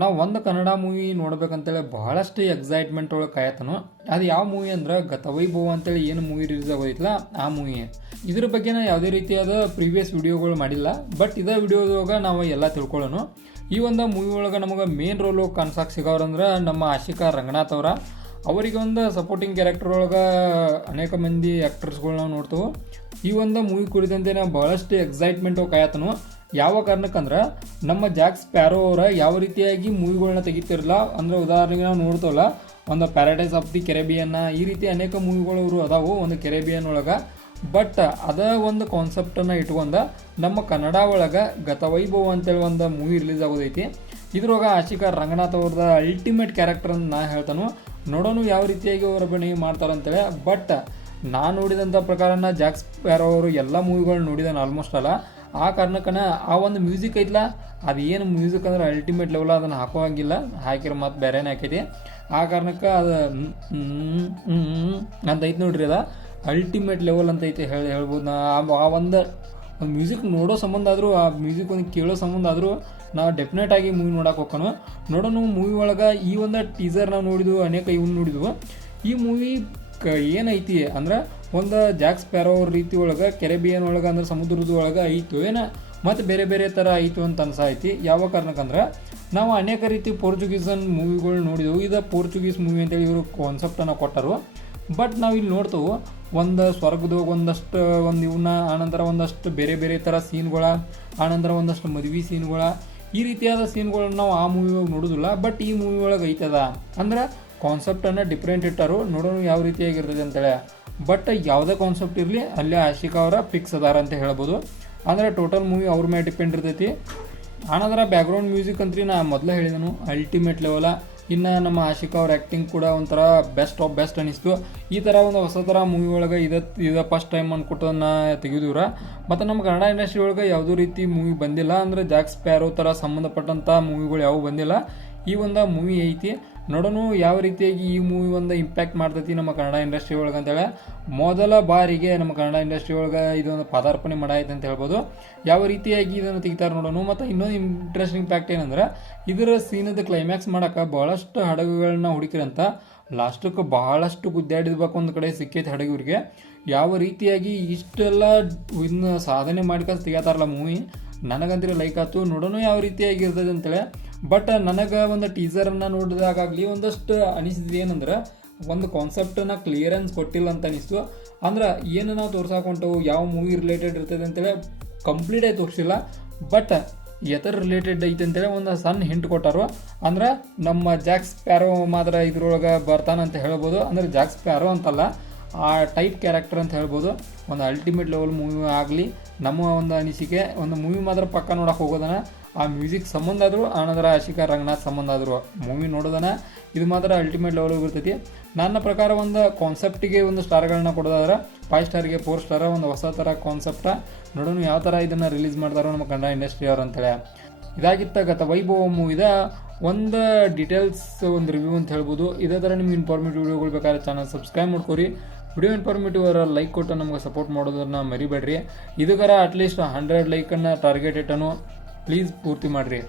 ನಾವು ಒಂದು ಕನ್ನಡ ಮೂವಿ ನೋಡ್ಬೇಕಂತೇಳಿ ಬಹಳಷ್ಟು ಎಕ್ಸೈಟ್ಮೆಂಟ್ ಒಳಗೆ ಕಾಯತನು. ಅದು ಯಾವ ಮೂವಿ ಅಂದ್ರೆ ಗತವೈಭವ ಅಂತೇಳಿ ಏನು ಮೂವಿ ರಿಲೀಸ್ ಆಗೋದಿಲ್ಲ ಆ ಮೂವಿ. ಇದ್ರ ಬಗ್ಗೆ ನಾ ಯಾವುದೇ ರೀತಿಯಾದ ಪ್ರೀವಿಯಸ್ ವಿಡಿಯೋಗಳು ಮಾಡಿಲ್ಲ, ಬಟ್ ಇದೇ ವಿಡಿಯೋದಾಗ ನಾವು ಎಲ್ಲ ತಿಳ್ಕೊಳ್ಳೋಣ. ಈ ಒಂದು ಮೂವಿ ಒಳಗೆ ನಮಗೆ ಮೇನ್ ರೋಲು ಕಾಣಿಸಕ್ಕೆ ಸಿಗೋರಂದ್ರೆ ನಮ್ಮ ಆಶಿಕಾ ರಂಗನಾಥ್ ಅವರ. ಅವರಿಗೆ ಒಂದು ಸಪೋರ್ಟಿಂಗ್ ಕ್ಯಾರೆಕ್ಟರ್ ಒಳಗೆ ಅನೇಕ ಮಂದಿ ಆ್ಯಕ್ಟರ್ಸ್ಗಳನ್ನ ನೋಡ್ತೇವೆ. ಈ ಒಂದು ಮೂವಿ ಕುರಿತಂತೆ ನಾವು ಬಹಳಷ್ಟು ಎಕ್ಸೈಟ್ಮೆಂಟು ಕಾಯತನು. ಯಾವ ಕಾರಣಕ್ಕಂದ್ರೆ ನಮ್ಮ ಜಾಕ್ ಸ್ಪ್ಯಾರೋ ಅವರ ಯಾವ ರೀತಿಯಾಗಿ ಮೂವಿಗಳನ್ನ ತೆಗಿತಿರಲ್ಲ ಅಂದ್ರೆ ಉದಾಹರಣೆಗೆ ನಾವು ನೋಡ್ತೇವಲ್ಲ, ಒಂದು ಪ್ಯಾರಡೈಸ್ ಆಫ್ ದಿ ಕೆರೆಬಿಯನ್ನ, ಈ ರೀತಿ ಅನೇಕ ಮೂವಿಗಳು ಅವರು ಅದಾವು ಒಂದು ಕೆರೆಬಿಯನ್ ಒಳಗೆ. ಬಟ್ ಅದ ಒಂದು ಕಾನ್ಸೆಪ್ಟನ್ನು ಇಟ್ಕೊಂಡ ನಮ್ಮ ಕನ್ನಡ ಒಳಗೆ ಗತವೈಭವ ಅಂತೇಳಿ ಒಂದು ಮೂವಿ ರಿಲೀಸ್ ಆಗೋದೈತಿ. ಇದ್ರೊಳಗೆ ಆಶಿಕಾ ರಂಗನಾಥ್ ಅವ್ರದ ಅಲ್ಟಿಮೇಟ್ ಕ್ಯಾರೆಕ್ಟರ್ ಅಂತ ನಾ ಹೇಳ್ತಾನು. ನೋಡೋಣ ಯಾವ ರೀತಿಯಾಗಿ ಅವ್ರ ಅಭಿನಯ ಮಾಡ್ತಾರಂತೇಳಿ. ಬಟ್ ನಾನು ನೋಡಿದಂಥ ಪ್ರಕಾರನ ಜಾಕ್ ಸ್ಪ್ಯಾರೋ ಅವರು ಎಲ್ಲ ಮೂವಿಗಳು ನೋಡಿದಾನೆ ಆಲ್ಮೋಸ್ಟ್ ಅಲ್ಲ. ಆ ಕಾರಣಕ್ಕನ ಆ ಒಂದು ಮ್ಯೂಸಿಕ್ ಐತಲ್ಲ, ಅದು ಏನು ಮ್ಯೂಸಿಕ್ ಅಂದ್ರೆ ಅಲ್ಟಿಮೇಟ್ ಲೆವೆಲ್, ಅದನ್ನು ಹಾಕೋ ಹಾಗಿಲ್ಲ, ಹಾಕಿರೋ ಮತ್ತು ಬೇರೆನೇ ಹಾಕೈತಿ. ಆ ಕಾರಣಕ್ಕೆ ಅದು ಅಂತ ಐತೆ ನೋಡ್ರಿ, ಅದ ಅಲ್ಟಿಮೇಟ್ ಲೆವೆಲ್ ಅಂತ ಐತೆ ಹೇಳ್ಬೋದು. ನಾ ಆ ಒಂದು ಮ್ಯೂಸಿಕ್ ನೋಡೋ ಸಂಬಂಧ ಆದರೂ, ಆ ಮ್ಯೂಸಿಕ್ ಒಂದು ಕೇಳೋ ಸಂಬಂಧ ಆದರೂ ನಾವು ಡೆಫಿನೆಟ್ ಆಗಿ ಮೂವಿ ನೋಡಕ್ಕೆ ಹೋಗೋಣ. ನೋಡೋಣ ಮೂವಿ ಒಳಗೆ ಈ ಒಂದು ಟೀಸರ್ ನಾವು ನೋಡಿದ್ವು, ಅನೇಕ ಇವ್ನು ನೋಡಿದ್ವು. ಈ ಮೂವಿ ಏನೈತಿ ಅಂದ್ರೆ ಒಂದು ಜಾಕ್ ಸ್ಪ್ಯಾರೋ ಅವ್ರ ರೀತಿ ಒಳಗೆ ಕೆರೆಬಿಯನ್ ಒಳಗೆ ಅಂದ್ರೆ ಸಮುದ್ರದ ಒಳಗೆ ಐತು ಏನೋ, ಮತ್ತು ಬೇರೆ ಬೇರೆ ಥರ ಐತು ಅಂತ ಅನ್ಸಾಯ್ತಿ. ಯಾವ ಕಾರಣಕ್ಕಂದ್ರೆ ನಾವು ಅನೇಕ ರೀತಿ ಪೋರ್ಚುಗೀಸನ್ ಮೂವಿಗಳು ನೋಡಿದೆವು. ಇದು ಪೋರ್ಚುಗೀಸ್ ಮೂವಿ ಅಂತೇಳಿ ಇವರು ಕಾನ್ಸೆಪ್ಟನ್ನು ಕೊಟ್ಟರು. ಬಟ್ ನಾವು ಇಲ್ಲಿ ನೋಡ್ತೇವೆ ಒಂದು ಸ್ವರ್ಗದಾಗ ಒಂದಷ್ಟು ಒಂದು ಇವನ್ನ, ಆನಂತರ ಒಂದಷ್ಟು ಬೇರೆ ಬೇರೆ ಥರ ಸೀನ್ಗಳ, ಆನಂತರ ಒಂದಷ್ಟು ಮದುವೆ ಸೀನ್ಗಳ, ಈ ರೀತಿಯಾದ ಸೀನ್ಗಳನ್ನ ನಾವು ಆ ಮೂವಿ ಒಳಗೆ ನೋಡೋದಿಲ್ಲ. ಬಟ್ ಈ ಮೂವಿ ಒಳಗೆ ಐತದ ಅಂದ್ರೆ ಕಾನ್ಸೆಪ್ಟನ್ನು ಡಿಫ್ರೆಂಟ್ ಇಟ್ಟಾರು. ನೋಡೋಣ ಯಾವ ರೀತಿಯಾಗಿರ್ತದೆ ಅಂತೇಳಿ. ಬಟ್ ಯಾವುದೇ ಕಾನ್ಸೆಪ್ಟ್ ಇರಲಿ ಅಲ್ಲೇ ಆಶಿಕಾ ಅವರ ಫಿಕ್ಸ್ ಅದಾರ ಅಂತ ಹೇಳ್ಬೋದು. ಅಂದರೆ ಟೋಟಲ್ ಮೂವಿ ಅವ್ರ ಮೇಲೆ ಡಿಪೆಂಡ್ ಇರ್ತೈತಿ. ಆನಂತರ ಬ್ಯಾಕ್ಗ್ರೌಂಡ್ ಮ್ಯೂಸಿಕ್ ಅಂತ್ರಿ ನಾ ಮೊದಲೇ ಹೇಳಿದನು ಅಲ್ಟಿಮೇಟ್ ಲೆವೆಲ. ಇನ್ನು ನಮ್ಮ ಆಶಿಕಾ ಅವ್ರ ಆ್ಯಕ್ಟಿಂಗ್ ಕೂಡ ಒಂಥರ ಬೆಸ್ಟ್ ಆಫ್ ಬೆಸ್ಟ್ ಅನ್ನಿಸ್ತು. ಈ ಥರ ಒಂದು ಹೊಸ ಥರ ಮೂವಿ ಒಳಗೆ ಇದು ಫಸ್ಟ್ ಟೈಮ್ ಅಂದ್ಕೊಟ್ಟನ್ನ ತೆಗೆದಿವ್ರ. ಮತ್ತು ನಮ್ಮ ಕನ್ನಡ ಇಂಡಸ್ಟ್ರಿ ಒಳಗೆ ಯಾವುದೂ ರೀತಿ ಮೂವಿ ಬಂದಿಲ್ಲ, ಅಂದರೆ ಜಾಕ್ ಸ್ಪ್ಯಾರೋ ಥರ ಸಂಬಂಧಪಟ್ಟಂಥ ಮೂವಿಗಳು ಯಾವುವು ಬಂದಿಲ್ಲ. ಈ ಒಂದು ಮೂವಿ ಐತಿ. ನೋಡೋಣ ಯಾವ ರೀತಿಯಾಗಿ ಈ ಮೂವಿ ಒಂದು ಇಂಪ್ಯಾಕ್ಟ್ ಮಾಡ್ತೈತಿ ನಮ್ಮ ಕನ್ನಡ ಇಂಡಸ್ಟ್ರಿ ಒಳಗೆ ಅಂತೇಳಿ. ಮೊದಲ ಬಾರಿಗೆ ನಮ್ಮ ಕನ್ನಡ ಇಂಡಸ್ಟ್ರಿ ಒಳಗೆ ಇದೊಂದು ಪಾದಾರ್ಪಣೆ ಮಾಡಾಯ್ತು ಅಂತ ಹೇಳ್ಬೋದು. ಯಾವ ರೀತಿಯಾಗಿ ಇದನ್ನು ತೆಗಿತಾರೆ ನೋಡೋಣ. ಮತ್ತು ಇನ್ನೊಂದು ಇಂಟ್ರೆಸ್ಟಿಂಗ್ ಫ್ಯಾಕ್ಟ್ ಏನಂದ್ರೆ ಇದರ ಸೀನದ ಕ್ಲೈಮ್ಯಾಕ್ಸ್ ಮಾಡೋಕೆ ಭಾಳಷ್ಟು ಹಡಗುಗಳನ್ನ ಹುಡುಕಿರಂತ. ಲಾಸ್ಟಕ್ಕೆ ಬಹಳಷ್ಟು ಗುದ್ದಾಡಿದ್ಬೇಕು, ಒಂದು ಕಡೆ ಸಿಕ್ಕೈತೆ ಹಡಗುರಿಗೆ. ಯಾವ ರೀತಿಯಾಗಿ ಇಷ್ಟೆಲ್ಲ ಇನ್ನು ಸಾಧನೆ ಮಾಡ್ಕೊಂಡು ತೆಗಿತಾರಲ್ಲ ಮೂವಿ, ನನಗಂತೂ ಲೈಕ್ ಆಯ್ತು. ನೋಡೋಣ ಯಾವ ರೀತಿಯಾಗಿರ್ತದೆ ಅಂತೇಳಿ. ಬಟ್ ನನಗೆ ಒಂದು ಟೀಸರನ್ನು ನೋಡಿದಾಗಲಿ ಒಂದಷ್ಟು ಅನಿಸಿದ್ದು ಏನಂದ್ರೆ ಒಂದು ಕಾನ್ಸೆಪ್ಟನ್ನು ಕ್ಲಿಯರೆನ್ಸ್ ಕೊಟ್ಟಿಲ್ಲ ಅಂತ ಅನಿಸ್ತು. ಅಂದ್ರೆ ಏನು ನಾವು ತೋರ್ಸಾಕೊಂಟವು ಯಾವ ಮೂವಿ ರಿಲೇಟೆಡ್ ಇರ್ತದೆ ಅಂತೇಳಿ ಕಂಪ್ಲೀಟಾಗಿ ತೋರಿಸಿಲ್ಲ. ಬಟ್ ಎತರ ರಿಲೇಟೆಡ್ ಐತೆ ಅಂತೇಳಿ ಒಂದು ಸಣ್ಣ ಹಿಂಟ್ ಕೊಟ್ಟಾರು. ಅಂದ್ರೆ ನಮ್ಮ ಜಾಕ್ ಸ್ಪ್ಯಾರೋ ಮಾತ್ರ ಇದ್ರೊಳಗೆ ಬರ್ತಾನಂತ ಹೇಳ್ಬೋದು. ಅಂದರೆ ಜಾಕ್ ಸ್ಪ್ಯಾರೋ ಅಂತಲ್ಲ, ಆ ಟೈಪ್ ಕ್ಯಾರೆಕ್ಟರ್ ಅಂತ ಹೇಳ್ಬೋದು. ಒಂದು ಅಲ್ಟಿಮೇಟ್ ಲೆವೆಲ್ ಮೂವಿ ಆಗಲಿ ನಮ್ಮ ಒಂದು ಅನಿಸಿಕೆ. ಒಂದು ಮೂವಿ ಮಾತ್ರ ಪಕ್ಕ ನೋಡೋಕೆ ಹೋಗೋದನ, ಆ ಮ್ಯೂಸಿಕ್ ಸಂಬಂಧ ಆದರೂ, ಆನಂತರ ಆಶಿಕಾ ರಂಗನಾಥ್ ಸಂಬಂಧ ಆದರೂ ಮೂವಿ ನೋಡೋದನ, ಇದು ಮಾತ್ರ ಅಲ್ಟಿಮೇಟ್ ಲೆವೆಲ್ ಇರ್ತೈತಿ. ನನ್ನ ಪ್ರಕಾರ ಒಂದು ಕಾನ್ಸೆಪ್ಟಿಗೆ ಒಂದು ಸ್ಟಾರ್ಗಳನ್ನ ಕೊಡೋದಾದ್ರೆ 5 ಸ್ಟಾರ್ಗೆ 4 ಸ್ಟಾರ, ಒಂದು ಹೊಸ ಥರ ಕಾನ್ಸೆಪ್ಟ. ನೋಡೋಣ ಯಾವ ಥರ ಇದನ್ನು ರಿಲೀಸ್ ಮಾಡ್ತಾರೋ ನಮ್ಮ ಕನ್ನಡ ಇಂಡಸ್ಟ್ರಿ ಅವ್ರು ಅಂತೇಳಿ. ಇದಾಗಿತ್ತ ಗತವೈಭವ ಮೂವಿದ ಒಂದು ಡೀಟೇಲ್ಸ್, ಒಂದು ರಿವ್ಯೂ ಅಂತ ಹೇಳ್ಬೋದು. ಇದೇ ಥರ ನಿಮ್ಗೆ ಇನ್ಫಾರ್ಮೇಟಿವ್ ವಿಡಿಯೋಗಳು ಬೇಕಾದ್ರೆ ಚಾನಲ್ ಸಬ್ಸ್ಕ್ರೈಬ್ ಮಾಡ್ಕೊರಿ. ವಿಡಿಯೋ ಇನ್ಫಾರ್ಮೇಟಿವ್ ಅವರ ಲೈಕ್ ಕೊಟ್ಟು ನಮಗೆ ಸಪೋರ್ಟ್ ಮಾಡೋದನ್ನ ಮರಿಬೇಡ್ರಿ. ಇದಕ್ಕರ ಅಟ್ಲೀಸ್ಟ್ 100 ಲೈಕನ್ನು ಟಾರ್ಗೆಟ್ ಇಟ್ಟನು, ಪ್ಲೀಸ್ ಪೂರ್ತಿ ಮಾಡಿರಿ.